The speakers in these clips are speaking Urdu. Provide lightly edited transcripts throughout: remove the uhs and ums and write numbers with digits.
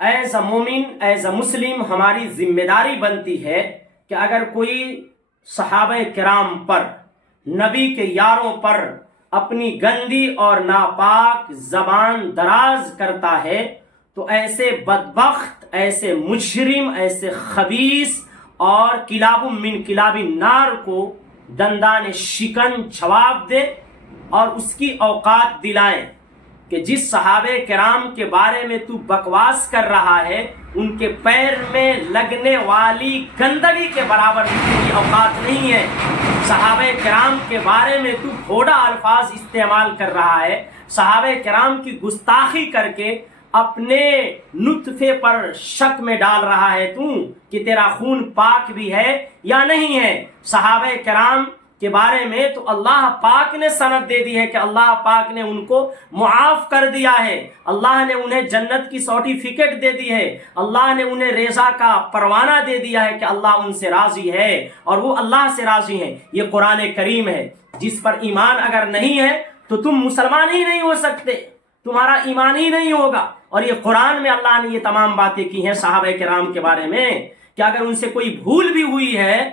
ایز اے مومن، ایز اے مسلم ہماری ذمہ داری بنتی ہے کہ اگر کوئی صحابہ کرام پر، نبی کے یاروں پر اپنی گندی اور ناپاک زبان دراز کرتا ہے تو ایسے بدبخت، ایسے مجرم، ایسے خبیث اور کلاب من کلاب النار کو دندان شکن جواب دے اور اس کی اوقات دلائیں کہ جس صحابہ کرام کے بارے میں تو بکواس کر رہا ہے ان کے پیر میں لگنے والی گندگی کے برابر کی اوقات نہیں ہے۔ صحابہ کرام کے بارے میں تو بھوڑا الفاظ استعمال کر رہا ہے، صحابہ کرام کی گستاخی کر کے اپنے نطفے پر شک میں ڈال رہا ہے تو کہ تیرا خون پاک بھی ہے یا نہیں ہے۔ صحابہ کرام کے بارے میں تو اللہ پاک نے سند دے دی ہے کہ اللہ پاک نے ان کو معاف کر دیا ہے، اللہ نے انہیں جنت کی سرٹیفکیٹ دے دی ہے، اللہ نے انہیں رضا کا پروانہ دے دیا ہے کہ اللہ ان سے راضی ہے اور وہ اللہ سے راضی ہیں۔ یہ قرآن کریم ہے، جس پر ایمان اگر نہیں ہے تو تم مسلمان ہی نہیں ہو سکتے، تمہارا ایمان ہی نہیں ہوگا۔ اور یہ قرآن میں اللہ نے یہ تمام باتیں کی ہیں صحابہ کرام کے بارے میں کہ اگر ان سے کوئی بھول بھی ہوئی ہے،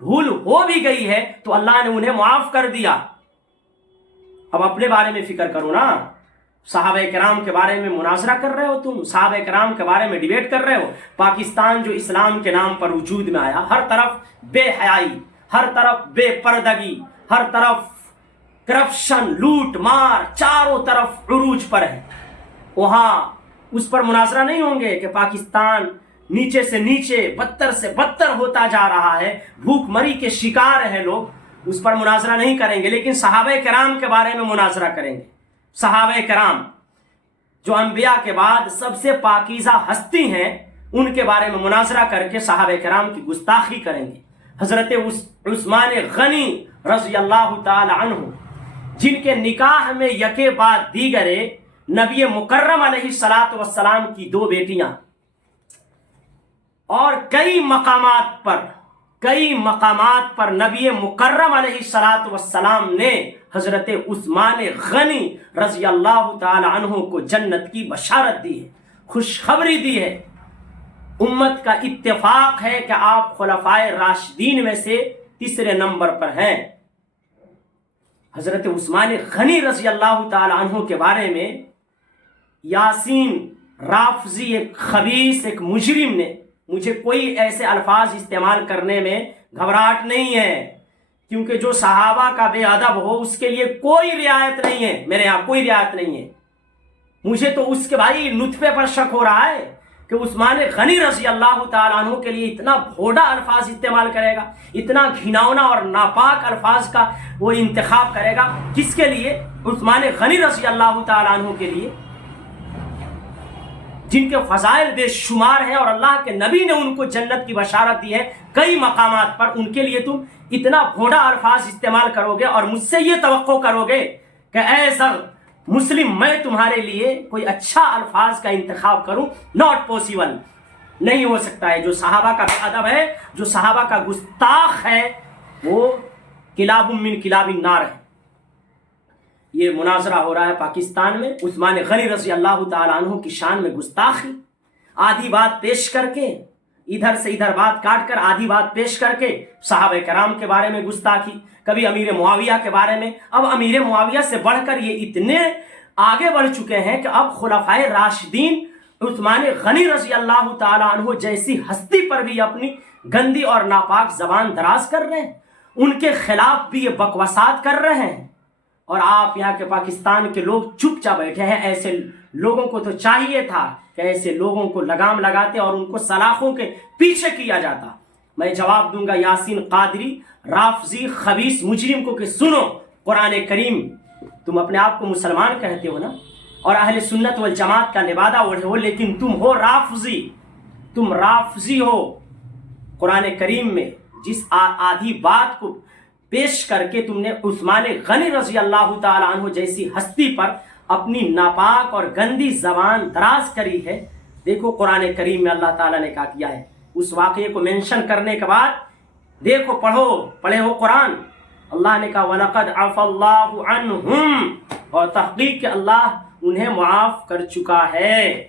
بھول ہو بھی گئی ہے تو اللہ نے انہیں معاف کر دیا۔ اب اپنے بارے میں فکر کرو نا، صحابہ کرام کے بارے میں مناظرہ کر رہے ہو، تم صحابہ کرام کے بارے میں ڈیبیٹ کر رہے ہو۔ پاکستان جو اسلام کے نام پر وجود میں آیا، ہر طرف بے حیائی، ہر طرف بے پردگی، ہر طرف کرپشن، لوٹ مار، چاروں طرف عروج پر ہے۔ وہاں اس پر مناظرہ نہیں ہوں گے کہ پاکستان نیچے سے نیچے، بدتر سے بدتر ہوتا جا رہا ہے، بھوک مری کے شکار ہیں لوگ، اس پر مناظرہ نہیں کریں گے، لیکن صحابہ کرام کے بارے میں مناظرہ کریں گے۔ صحابہ کرام جو انبیاء کے بعد سب سے پاکیزہ ہستی ہیں، ان کے بارے میں مناظرہ کر کے صحابہ کرام کی گستاخی کریں گے۔ حضرت عثمان غنی رضی اللہ تعالی عنہ، جن کے نکاح میں یکے بعد دیگرے نبی مکرم علیہ الصلاۃ والسلام کی دو بیٹیاں، اور کئی مقامات پر نبی مکرم علیہ الصلاۃ والسلام نے حضرت عثمان غنی رضی اللہ تعالی عنہ کو جنت کی بشارت دی ہے، خوشخبری دی ہے۔ امت کا اتفاق ہے کہ آپ خلفائے راشدین میں سے تیسرے نمبر پر ہیں۔ حضرت عثمان غنی رضی اللہ تعالی عنہ کے بارے میں یاسین رافضی، ایک خبیث، ایک مجرم نے، مجھے کوئی ایسے الفاظ استعمال کرنے میں گھبراہٹ نہیں ہے، کیونکہ جو صحابہ کا بے ادب ہو اس کے لیے کوئی رعایت نہیں ہے، میرے یہاں کوئی رعایت نہیں ہے۔ مجھے تو اس کے بھائی نطفے پر شک ہو رہا ہے کہ عثمان غنی رضی اللہ تعالیٰ عنہ کے لیے اتنا بھوڑا الفاظ استعمال کرے گا، اتنا گھناؤنا اور ناپاک الفاظ کا وہ انتخاب کرے گا۔ کس کے لیے؟ عثمان غنی رضی اللہ تعالیٰ عنہ کے لیے، جن کے فضائل بے شمار ہیں اور اللہ کے نبی نے ان کو جنت کی بشارت دی ہے کئی مقامات پر، ان کے لیے تم اتنا بھوڑا الفاظ استعمال کرو گے اور مجھ سے یہ توقع کرو گے کہ اے سر مسلم میں تمہارے لیے کوئی اچھا الفاظ کا انتخاب کروں؟ ناٹ پاسبل، نہیں ہو سکتا ہے۔ جو صحابہ کا بے ادب ہے، جو صحابہ کا گستاخ ہے، وہ کلاب من کلاب النار ہے۔ یہ مناظرہ ہو رہا ہے پاکستان میں، عثمان غنی رضی اللہ تعالی عنہ کی شان میں گستاخی، آدھی بات پیش کر کے، ادھر سے ادھر بات کاٹ کر آدھی بات پیش کر کے صحابہ کرام کے بارے میں گستاخی، کبھی امیر معاویہ کے بارے میں۔ اب امیر معاویہ سے بڑھ کر یہ اتنے آگے بڑھ چکے ہیں کہ اب خلفائے راشدین عثمان غنی رضی اللہ تعالی عنہ جیسی ہستی پر بھی اپنی گندی اور ناپاک زبان دراز کر رہے ہیں، ان کے خلاف بھی یہ بکواسات کر رہے ہیں، اور آپ یہاں کے پاکستان کے لوگ چپ چاپ بیٹھے ہیں۔ ایسے لوگوں کو تو چاہیے تھا کہ ایسے لوگوں کو لگام لگاتے اور ان کو سلاخوں کے پیچھے کیا جاتا۔ میں جواب دوں گا یاسین قادری رافضی خبیث مجرم کو کہ سنو، قرآن کریم، تم اپنے آپ کو مسلمان کہتے ہو نا اور اہل سنت والجماعت کا لبادہ اوڑھے ہو، لیکن تم ہو رافضی، تم رافضی ہو۔ قرآن کریم میں جس آدھی بات کو پیش کر کے تم نے عثمان غنی رضی اللہ تعالی عنہ جیسی ہستی پر اپنی ناپاک اور گندی زبان دراز کری ہے، دیکھو قرآن کریم میں اللہ تعالیٰ نے کیا کیا ہے۔ اس واقعے کو مینشن کرنے کے بعد دیکھو، پڑھے ہو قرآن، اللہ نے کہا وَلَقَدْ عَفَا اللَّهُ عَنْهُمْ، اور تحقیق کہ اللہ انہیں معاف کر چکا ہے۔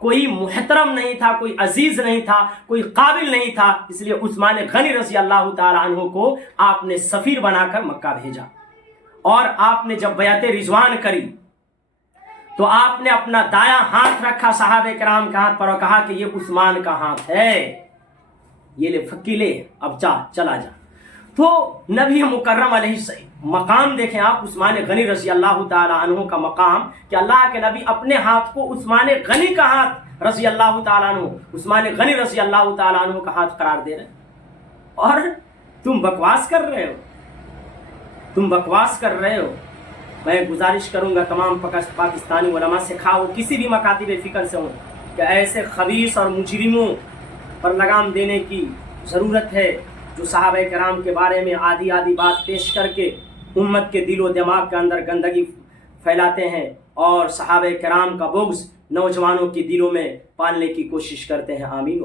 کوئی محترم نہیں تھا, کوئی عزیز نہیں تھا, کوئی قابل نہیں تھا, اس لیے عثمان غنی رضی اللہ تعالی عنہ کو آپ نے سفیر بنا کر مکہ بھیجا. اور آپ نے جب بیعت رضوان کری تو آپ نے اپنا دایاں ہاتھ رکھا صحابہ کرام کے ہاتھ پر اور کہا کہ یہ عثمان کا ہاتھ ہے, یہ لے فقیلے, اب چلا جا. تو نبی مکرم علیہ السلام مقام دیکھیں آپ, عثمان غنی رضی اللہ تعالی عنہ کا مقام, کہ اللہ کے نبی اپنے ہاتھ کو عثمان غنی کا ہاتھ رضی اللہ تعالی عنہ, عثمان غنی رضی اللہ تعالی عنہ کا ہاتھ قرار دے رہے ہیں. اور تم بکواس کر رہے ہو, تم بکواس کر رہے ہو. میں گزارش کروں گا تمام پاکستانی علماء سے, کھاؤ کسی بھی مکاتب فکر سے ہوں, کہ ایسے خبیث اور مجرموں پر لگام دینے کی ضرورت ہے جو صحابہ کرام کے بارے میں آدھی بات پیش کر کے امت کے دل و دماغ کے اندر گندگی پھیلاتے ہیں اور صحابہ کرام کا بغض نوجوانوں کے دلوں میں پالنے کی کوشش کرتے ہیں. آمین.